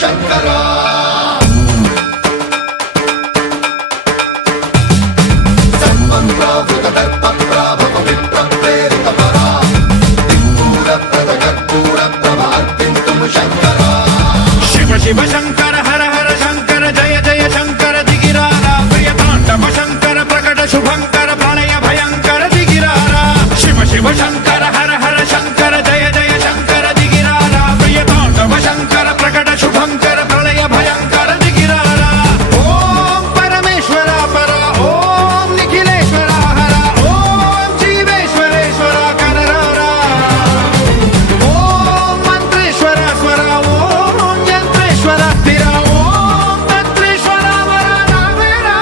శంకరా శివ శంకర హర హర శంకర జయ జయ శంకర దిగిరారా ప్రియ తాండవ శంకర ప్రకట శుభంకర ప్రళయ భయంకర దిగిరారా శివ శివ శంకర హర హర శంకర జయ జయ శంకర దిగిరారా ప్రియ తాండవ శంకర ప్రకట శుభంకర ప్రళయ భయంకర దిగిరారా ఓం పరమేశ్వర పర ఓం నిఖిలేశ్వర హర ఓం జీవేశ్వరేశ్వర కరరారా ఓం మంత్రేశ్వర స్వర ఓం యంత్రేశ్వర స్థిర ఓం తంత్రేశ్వర వర రామేరా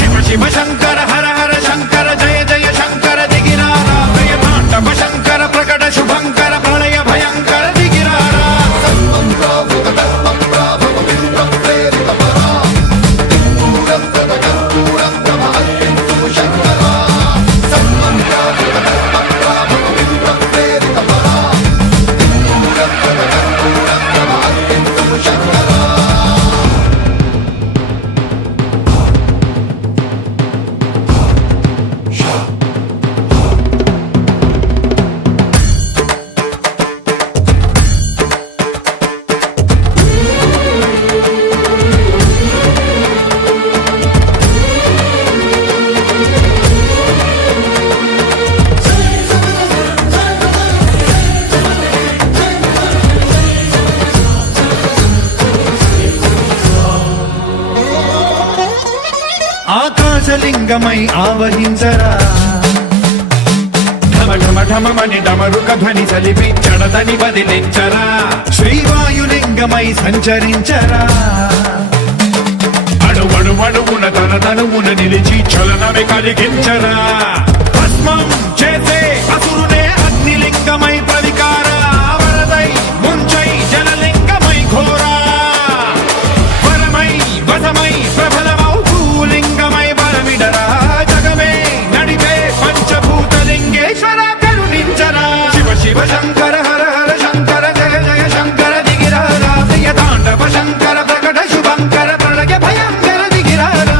శివ శివ శంకర హర హర శంకర జయ జయ శంకర దిగిరారా ప్రియ తాండవ శంకర ప్రకట శుభంకర ప్రళయ భయంకర దిగిరారా ఆకాశలింగమై ఆవహించరా ఢమ ఢమ ఢమమని డమరుక ధ్వని సలిపి చడదని వదిలించరా శ్రీవాయులింగమై సంచరించరా అణువణువున తన తనువున నిలిచి చలనమే కలిగించరా భస్మం చేసే అసురునే అగ్నిలింగమై ప్రవికార వరదై ముంచై జలలింగమై ఘోరా వరమై వసమై ప్రబలమౌ భూలింగమై బలమిడరా జగమే నడిపే పంచభూతలింగేశ్వర కరుణించరా శివ శివ శంకర హర హర శంకర జయ జయ శంకర దిగిరారా ప్రియ తాండవ శంకర ప్రకట శుభంకర ప్రళయ భయంకర దిగిరారా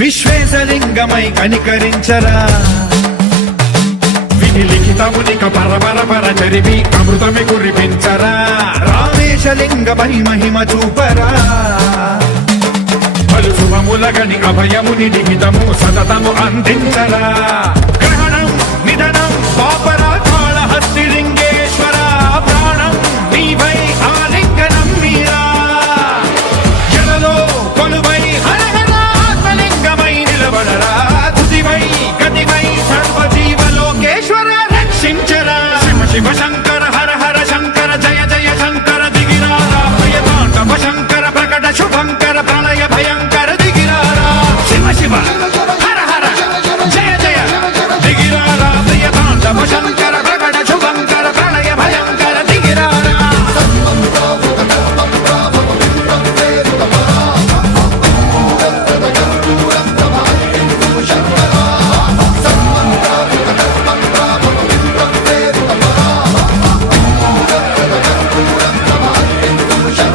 విశ్వేశలింగమై కనికరించరా విధి లిఖితమునిక పరపర పర చరివి అమృతమి కురిపించరా రామేశలింగమై మహిమ చూపరా పలు శుభములగని అభయముని నిహితము సతతము అందించరా గ్రహణం నిధనం